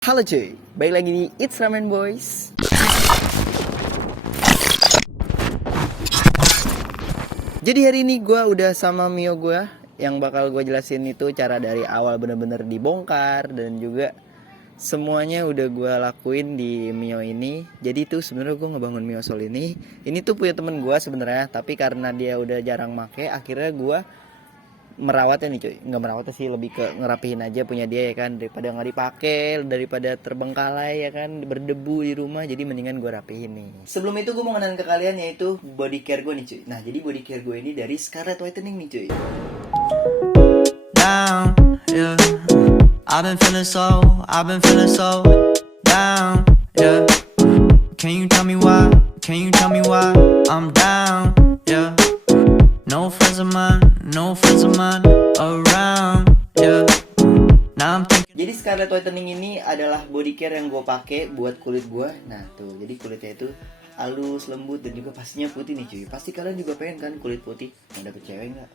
Halo cuy, balik lagi di It's Ramen Boys. Jadi hari ini gue udah sama Mio gue, yang bakal gue jelasin itu cara dari awal bener-bener dibongkar dan juga semuanya udah gue lakuin di Mio ini. Jadi tuh sebenarnya gue ngebangun Mio Soul ini tuh punya temen gue sebenarnya, tapi karena dia udah jarang make, akhirnya gue merawatnya nih cuy. Nggak merawatnya sih, lebih ke ngerapihin aja punya dia ya kan, daripada nggak dipakai, daripada terbengkalai ya kan, berdebu di rumah. Jadi mendingan gue rapihin nih. Sebelum itu gue mau kenalin ke kalian yaitu body care gue nih cuy. Nah jadi body care gue ini dari Scarlett Whitening nih cuy. Down, yeah. I've been feeling so down, yeah. Can you tell me why? Can you tell me why I'm down, yeah. No friends of mine around, yeah. Now I'm thinking. Jadi Scarlett Whitening ini adalah body care yang gue pakai buat kulit gue. Nah tuh, jadi kulitnya itu halus, lembut, dan juga pastinya putih nih cuy. Pasti kalian juga pengen kan kulit putih. Mau dapet cewek nggak?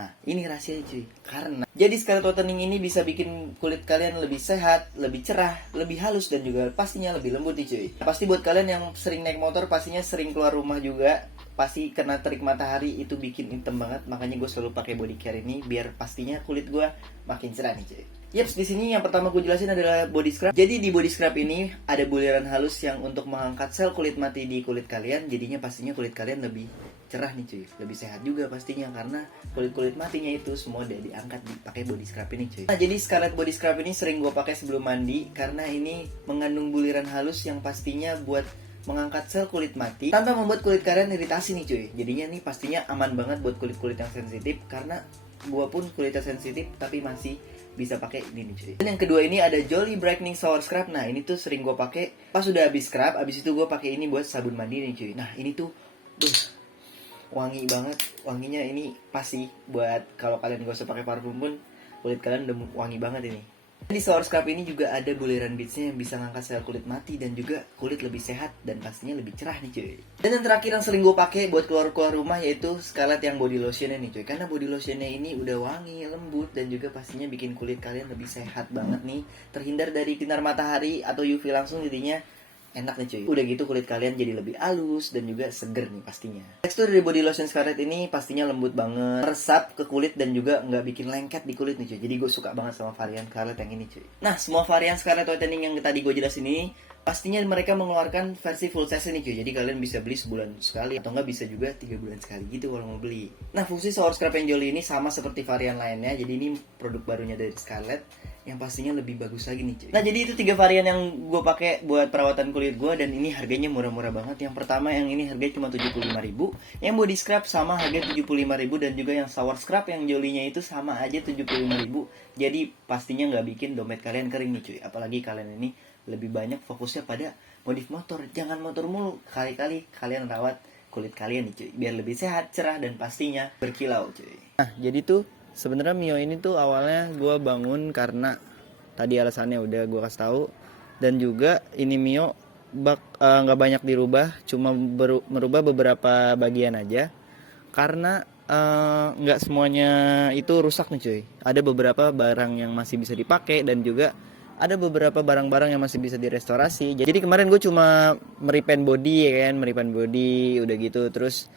Nah ini rahasianya cuy. Karena jadi Scarlett Whitening ini bisa bikin kulit kalian lebih sehat, lebih cerah, lebih halus, dan juga pastinya lebih lembut nih cuy. Pasti buat kalian yang sering naik motor, pastinya sering keluar rumah juga, pasti kena terik matahari itu bikin hitam banget. Makanya gue selalu pakai body care ini biar pastinya kulit gue makin cerah nih cuy. Yaps, di sini yang pertama gue jelasin adalah body scrub. Jadi di body scrub ini ada buliran halus yang untuk mengangkat sel kulit mati di kulit kalian. Jadinya pastinya kulit kalian lebih cerah nih cuy, lebih sehat juga pastinya karena kulit matinya itu semua udah diangkat dipakai body scrub ini cuy. Nah jadi Scarlett body scrub ini sering gue pakai sebelum mandi karena ini mengandung buliran halus yang pastinya buat mengangkat sel kulit mati tanpa membuat kulit kalian iritasi nih cuy. Jadinya nih pastinya aman banget buat kulit-kulit yang sensitif, karena gue pun kulitnya sensitif tapi masih bisa pakai ini nih cuy. Dan yang kedua ini ada Jolly Brightening Shower Scrub. Nah ini tuh sering gue pakai pas udah habis scrub, habis itu gue pakai ini buat sabun mandi nih cuy. Nah ini tuh wangi banget, wanginya ini pasti buat kalau kalian gak usah pakai parfum pun kulit kalian udah wangi banget ini. Di shower scrub ini juga ada buliran beadsnya yang bisa ngangkat sel kulit mati dan juga kulit lebih sehat dan pastinya lebih cerah nih cuy. Dan yang terakhir yang sering gue pakai buat keluar rumah yaitu Scarlett yang body lotionnya nih cuy. Karena body lotionnya ini udah wangi, lembut, dan juga pastinya bikin kulit kalian lebih sehat banget nih, terhindar dari sinar matahari atau UV langsung, jadinya enak nih cuy. Udah gitu kulit kalian jadi lebih halus dan juga seger nih pastinya. Tekstur dari body lotion Scarlett ini pastinya lembut banget, meresap ke kulit dan juga nggak bikin lengket di kulit nih cuy. Jadi gue suka banget sama varian Scarlett yang ini cuy. Nah semua varian Scarlett Whitening yang tadi gue jelasin ini pastinya mereka mengeluarkan versi full size nih cuy. Jadi kalian bisa beli sebulan sekali atau nggak bisa juga 3 bulan sekali gitu kalau mau beli. Nah fungsi shower scrub yang Jolly ini sama seperti varian lainnya. Jadi ini produk barunya dari Scarlett yang pastinya lebih bagus lagi nih cuy. Nah jadi itu 3 varian yang gue pakai buat perawatan kulit gue, dan ini harganya murah-murah banget. Yang pertama yang ini harganya cuma 75.000, yang body scrub sama harga 75.000, dan juga yang shower scrub yang Jolly-nya itu sama aja 75.000. Jadi pastinya nggak bikin dompet kalian kering nih cuy. Apalagi kalian ini lebih banyak fokusnya pada modif motor. Jangan motor mulu, kali-kali kalian rawat kulit kalian nih cuy, biar lebih sehat, cerah, dan pastinya berkilau cuy. Nah jadi tuh sebenarnya Mio ini tuh awalnya gue bangun karena tadi alasannya udah gue kasih tahu, dan juga ini Mio nggak banyak dirubah, cuma merubah beberapa bagian aja karena nggak semuanya itu rusak nih cuy. Ada beberapa barang yang masih bisa dipakai dan juga ada beberapa barang-barang yang masih bisa direstorasi. Jadi kemarin gue cuma meripen body ya kan, meripen body udah gitu, terus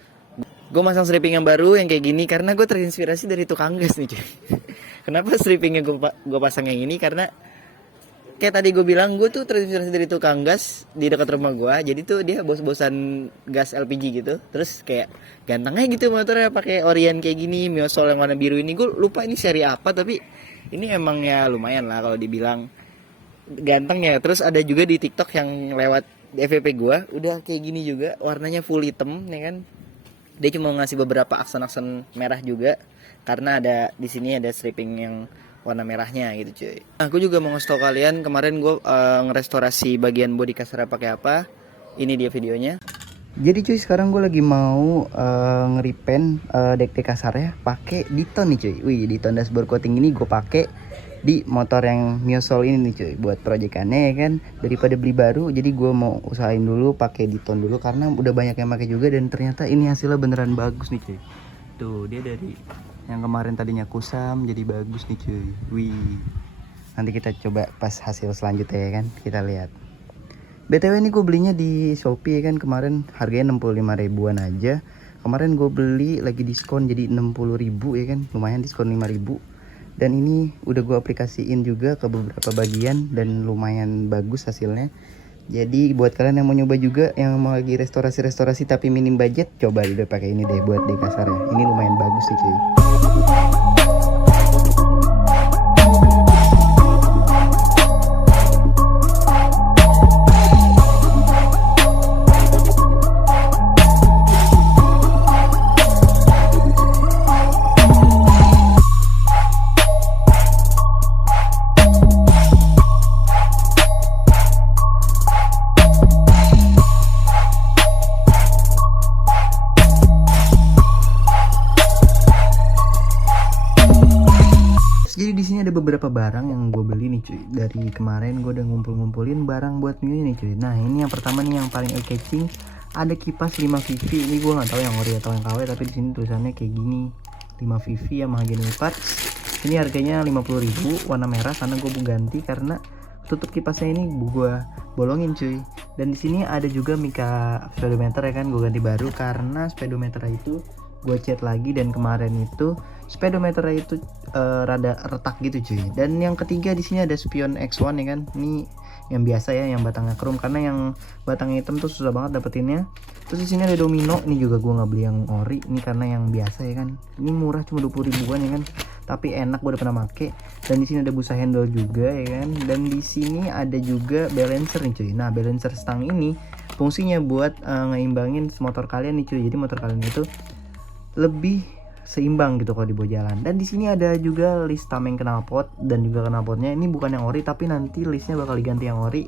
gue masang stripping yang baru yang kayak gini karena gue terinspirasi dari tukang gas nih cuy. Kenapa strippingnya gue pasang yang ini? Karena kayak tadi gue bilang, gue tuh terinspirasi dari tukang gas di dekat rumah gue. Jadi tuh dia bos-bosan gas LPG gitu. Terus kayak gantengnya gitu motornya pakai Orion kayak gini, Mio Soul yang warna biru ini. Gue lupa ini seri apa, tapi ini emang ya lumayan lah kalau dibilang ganteng ya. Terus ada juga di TikTok yang lewat FVP gue, udah kayak gini juga, warnanya full hitam ya kan. Dia cuma ngasih beberapa aksen-aksen merah juga karena ada di sini ada stripping yang warna merahnya gitu cuy. Nah, aku juga mau ngasih tau kalian, kemarin gue ngerestorasi bagian bodi kasarnya pakai apa. Ini dia videonya. Jadi cuy, sekarang gue lagi mau ngeripen deck kasarnya pakai Diton nih cuy. Wih, Diton dashboard coating ini gue pakai di motor yang Mio Soul ini nih cuy, buat proyekannya ya kan. Daripada beli baru, jadi gue mau usahain dulu pakai Diton dulu karena udah banyak yang pakai juga, dan ternyata ini hasilnya beneran bagus nih cuy. Tuh dia dari yang kemarin tadinya kusam jadi bagus nih cuy. Wih, Nanti kita coba pas hasil selanjutnya ya kan, kita lihat. BTW ini gue belinya di Shopee ya kan, kemarin harganya 65 ribuan aja. Kemarin gue beli lagi diskon jadi 60 ribu ya kan, lumayan diskon 5 ribu. Dan ini udah gue aplikasiin juga ke beberapa bagian dan lumayan bagus hasilnya. Jadi buat kalian yang mau nyoba juga, yang mau lagi restorasi tapi minim budget, coba udah pakai ini deh buat dekasar ya. Ini lumayan bagus sih cuy. Jadi di sini ada beberapa barang yang gue beli nih cuy. Dari kemarin gue udah ngumpulin barang buat Mio nih cuy. Nah ini yang pertama nih yang paling eye catching, ada kipas 5 VV. Ini gue nggak tahu yang ori atau yang KW, tapi di sini tulisannya kayak gini, 5 VV yang mahagini parts. Ini harganya 50.000, warna merah karena gue mau ganti karena tutup kipasnya ini gue bolongin cuy. Dan di sini ada juga Mika speedometer ya kan, gue ganti baru karena speedometer itu gue cat lagi, dan kemarin itu speedometer itu rada retak gitu cuy. Dan yang ketiga di sini ada spion X1 ya kan, ini yang biasa ya, yang batangnya chrome karena yang batangnya hitam tuh susah banget dapetinnya. Terus di sini ada domino, ini juga gue nggak beli yang ori, ini karena yang biasa ya kan, ini murah cuma 20 ribuan ya kan, tapi enak, gue udah pernah make. Dan di sini ada busa handle juga ya kan, dan di sini ada juga balancer nih cuy. Nah balancer stang ini fungsinya buat ngeimbangin motor kalian nih cuy, jadi motor kalian itu lebih seimbang gitu kalau dibawa jalan. Dan di sini ada juga list tameng knalpot, dan juga knalpotnya ini bukan yang ori, tapi nanti listnya bakal diganti yang ori,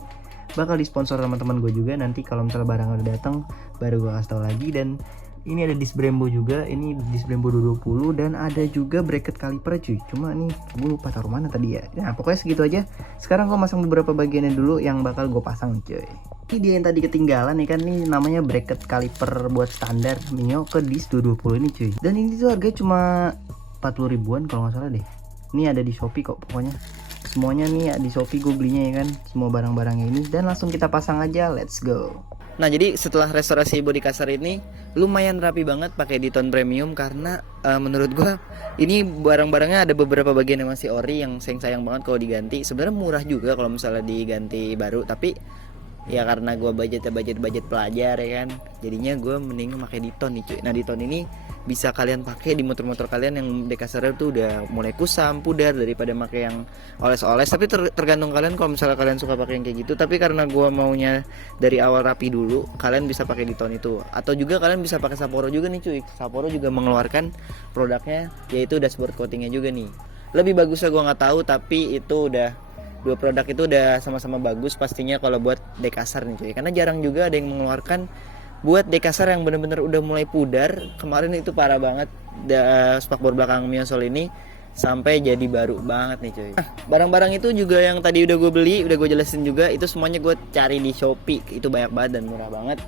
bakal disponsor sama teman gue juga. Nanti kalau misalnya barang udah datang baru gue kasih tau lagi. Dan ini ada disc Brembo juga, ini disc Brembo 220, dan ada juga bracket kaliper cuy. Cuma nih gue lupa taruh mana tadi ya. Nah pokoknya segitu aja. Sekarang gue masang beberapa bagiannya dulu yang bakal gue pasang cuy. Ini dia yang tadi ketinggalan nih kan, nih namanya bracket kaliper buat standar Mio ke disc 220 ini cuy. Dan ini tuh harganya cuma 40 ribuan kalau nggak salah deh. Ini ada di Shopee kok pokoknya. Semuanya nih di Shopee gue belinya ya kan, semua barang-barangnya ini. Dan langsung kita pasang aja, let's go. Nah jadi setelah restorasi bodi kasar ini lumayan rapi banget pakai Diton Premium, karena menurut gua ini barang-barangnya ada beberapa bagian yang masih ori, yang sayang banget kalau diganti. Sebenarnya murah juga kalau misalnya diganti baru, tapi ya karena gua budget pelajar ya kan, jadinya gua mending pakai Diton nih cuy. Nah Diton ini bisa kalian pakai di motor-motor kalian yang dekasarnya tuh udah mulai kusam, pudar, daripada pakai yang oles-oles. Tapi tergantung kalian kalau misalnya kalian suka pakai yang kayak gitu. Tapi karena gua maunya dari awal rapi dulu, kalian bisa pakai Diton itu. Atau juga kalian bisa pakai Sapporo juga nih cuy. Sapporo juga mengeluarkan produknya yaitu dashboard coatingnya juga nih. Lebih bagusnya gua nggak tahu, tapi itu udah, dua produk itu udah sama-sama bagus pastinya kalau buat dekasar nih cuy. Karena jarang juga ada yang mengeluarkan buat dekasar yang bener-bener udah mulai pudar. Kemarin itu parah banget, spakbor belakang Mio Soul ini sampai jadi baru banget nih cuy. Nah, barang-barang itu juga yang tadi udah gue beli, udah gue jelasin juga, itu semuanya gue cari di Shopee. Itu banyak banget dan murah banget,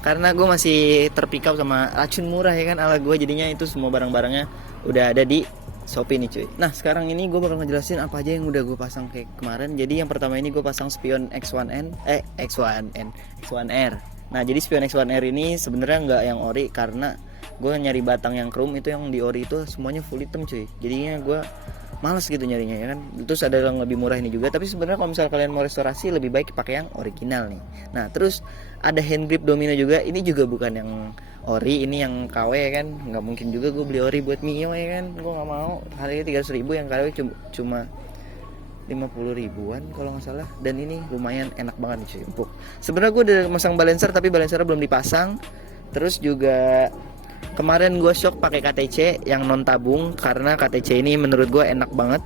karena gue masih terpikat sama racun murah ya kan ala gue. Jadinya itu semua barang-barangnya udah ada di Shopee nih cuy. Nah sekarang ini gue bakal ngejelasin apa aja yang udah gue pasang kayak kemarin. Jadi yang pertama ini gue pasang spion X1R. Nah jadi spion X1R ini sebenarnya nggak yang ori, karena gue nyari batang yang chrome, itu yang di ori itu semuanya full hitam cuy. Jadinya gue males gitu nyarinya ya kan. Terus ada yang lebih murah ini juga, tapi sebenarnya kalau misalnya kalian mau restorasi lebih baik pakai yang original nih. Nah terus ada hand grip domino juga, ini juga bukan yang ori, ini yang KW ya kan. Nggak mungkin juga gue beli ori buat Mio ya kan, gue nggak mau. Harganya 300.000, yang KW cuma 50 ribuan kalau nggak salah. Dan ini lumayan enak banget nih cuy, empuk. Sebenarnya gue udah masang balancer, tapi balancernya belum dipasang. Terus juga kemarin gue shock pakai KTC yang non tabung, karena KTC ini menurut gue enak banget,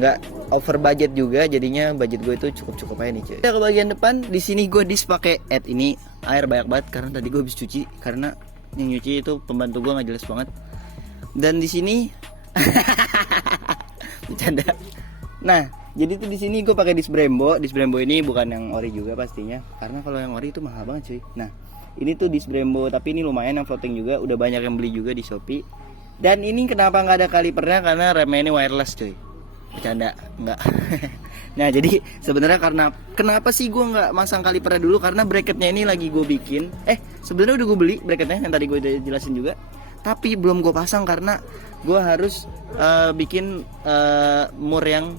nggak over budget juga. Jadinya budget gue itu cukup aja nih cuy. Ke bagian depan di sini gue pakai ini air banyak banget, karena tadi gue habis cuci, karena yang nyuci itu pembantu gue nggak jelas banget. Dan di sini bercanda. Nah, jadi tuh di sini gue pakai disc Brembo. Disc Brembo ini bukan yang ori juga pastinya, karena kalau yang ori itu mahal banget cuy. Nah, ini tuh disc Brembo, tapi ini lumayan yang floating juga, udah banyak yang beli juga di Shopee. Dan ini kenapa nggak ada kalipernya, karena remnya ini wireless cuy. Bercanda, enggak. Nah jadi sebenarnya karena kenapa sih gue nggak masang kalipernya dulu, karena bracketnya ini lagi gue bikin. Sebenarnya udah gue beli bracketnya yang tadi gue udah jelasin juga, tapi belum gue pasang karena gue harus bikin mur yang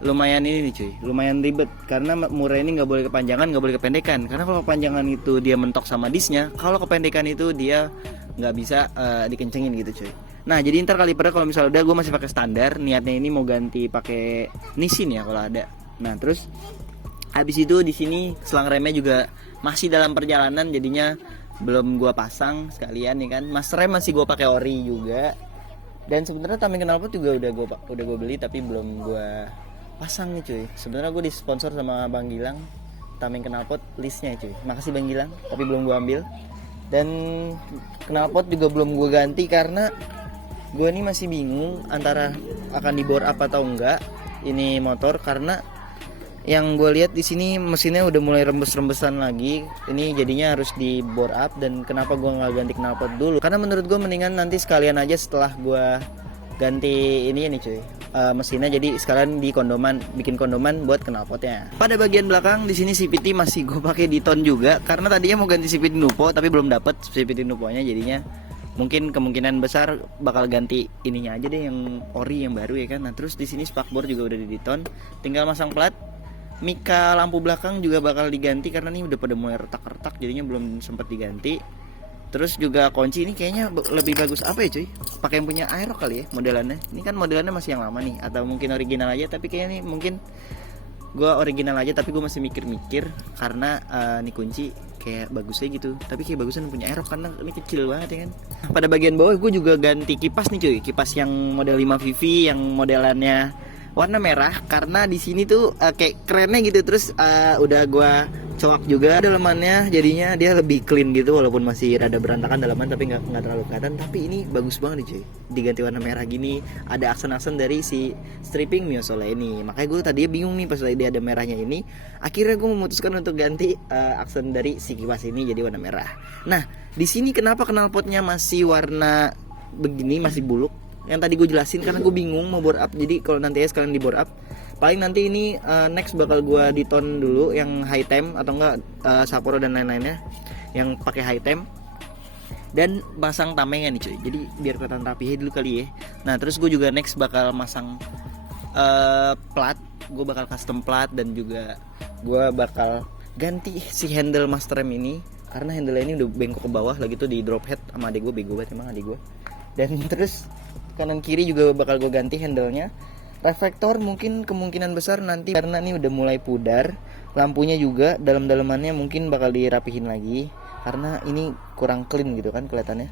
lumayan ini nih cuy, lumayan ribet karena murnya ini nggak boleh kepanjangan, nggak boleh kependekan. Karena kalau kepanjangan itu dia mentok sama disnya, kalau kependekan itu dia nggak bisa dikencengin gitu cuy. Nah jadi ntar kalipernya kalau misalnya udah, gue masih pakai standar. Niatnya ini mau ganti pakai Nissin ya kalau ada. Nah terus habis itu di sini selang remnya juga masih dalam perjalanan, jadinya belum gue pasang sekalian ya kan. Mas rem masih gue pakai ori juga. Dan sebenarnya tameng knalpot juga udah gue beli tapi belum gue pasang nih cuy. Sebenarnya gue disponsor sama Bang Gilang tameng knalpot listnya cuy. Makasih Bang Gilang, tapi belum gue ambil. Dan knalpot juga belum gue ganti karena gue ini masih bingung antara akan di bore up atau enggak ini motor, karena yang gue lihat di sini mesinnya udah mulai rembes-rembesan lagi. Ini jadinya harus di bore up. Dan kenapa gue nggak ganti knalpot dulu? Karena menurut gue mendingan nanti sekalian aja setelah gue ganti ini nih cuy, mesinnya, jadi sekalian di kondoman, bikin kondoman buat knalpotnya. Pada bagian belakang di sini CVT masih gue pakai di ton juga karena tadinya mau ganti CVT Nupo tapi belum dapet CVT Nuponya, jadinya mungkin kemungkinan besar bakal ganti ininya aja deh, yang ori yang baru ya kan. Nah terus di sini spakbor juga udah di ton, tinggal masang plat. Mika lampu belakang juga bakal diganti karena ini udah pada mulai retak-retak, jadinya belum sempat diganti. Terus juga kunci ini kayaknya lebih bagus apa ya cuy? Pakai yang punya Aerox kali ya modelannya. Ini kan modelannya masih yang lama nih, atau mungkin original aja, tapi kayaknya nih mungkin gua original aja, tapi gue masih mikir-mikir karena nih kunci kayak bagusnya gitu. Tapi kayak bagusan punya Aerox karena ini kecil banget ya kan. Pada bagian bawah gue juga ganti kipas nih cuy. Kipas yang model 5VV yang modelannya warna merah karena di sini tuh kayak kerennya gitu. Terus udah gue coak juga dalamannya, jadinya dia lebih clean gitu, walaupun masih rada berantakan dalaman tapi nggak terlalu kelihatan. Tapi ini bagus banget nih cuy, diganti warna merah gini, ada aksen-aksen dari si stripping Mio Soleil ini. Makanya gue tadinya bingung nih pas dia ada merahnya ini, akhirnya gue memutuskan untuk ganti aksen dari si kipas ini jadi warna merah. Nah di sini kenapa knalpotnya masih warna begini, masih buluk? Yang tadi gue jelasin karena gue bingung mau bore up. Jadi kalau nanti ya sekalian di bore up, paling nanti ini next bakal gue di tone dulu yang high temp atau enggak Sapporo dan lain-lainnya yang pakai high temp, dan pasang tamengnya nih cuy, jadi biar kelihatan rapi dulu kali ya. Nah terus gue juga next bakal masang plat, gue bakal custom plat, dan juga gue bakal ganti si handle master rem ini karena handle ini udah bengkok ke bawah lagi tuh di drop head sama adik gue, bego banget emang adik gue. Dan terus kanan kiri juga bakal gue ganti handle-nya. Reflektor mungkin kemungkinan besar nanti karena ini udah mulai pudar. Lampunya juga dalam-dalamannya mungkin bakal dirapihin lagi karena ini kurang clean gitu kan kelihatannya.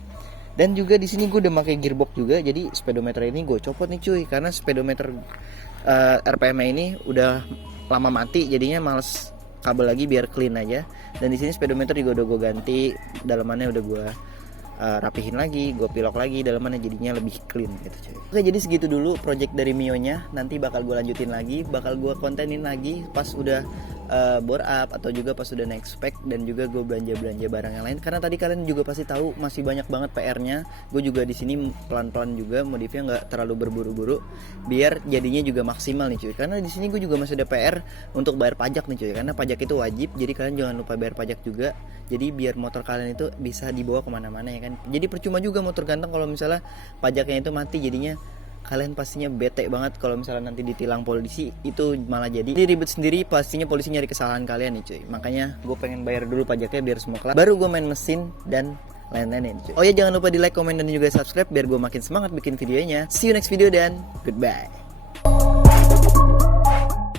Dan juga di sini gue udah pakai gearbox juga, jadi speedometer ini gue copot nih cuy karena speedometer RPM ini udah lama mati, jadinya males kabel lagi biar clean aja. Dan di sini speedometer juga udah gue ganti, dalamannya udah gue rapihin lagi, gue pilok lagi dalamannya, jadinya lebih clean gitu cuy. Oke jadi segitu dulu project dari Mio nya, nanti bakal gue lanjutin lagi, bakal gue kontenin lagi pas udah bore up atau juga pas udah naik spek, dan juga gue belanja barang yang lain karena tadi kalian juga pasti tahu masih banyak banget PR-nya. Gue juga di sini pelan-pelan juga modifnya, nggak terlalu berburu-buru biar jadinya juga maksimal nih cuy. Karena di sini gue juga masih ada PR untuk bayar pajak nih cuy, karena pajak itu wajib, jadi kalian jangan lupa bayar pajak juga. Jadi biar motor kalian itu bisa dibawa kemana-mana ya kan. Jadi percuma juga motor ganteng kalau misalnya pajaknya itu mati, jadinya kalian pastinya bete banget kalau misalnya nanti ditilang polisi, itu malah jadi ribet sendiri, pastinya polisi nyari kesalahan kalian nih cuy. Makanya gue pengen bayar dulu pajaknya biar semua kelar, baru gue main mesin dan lain-lain cuy. Oh ya jangan lupa di like, komen, dan juga subscribe biar gue makin semangat bikin videonya. See you next video dan goodbye.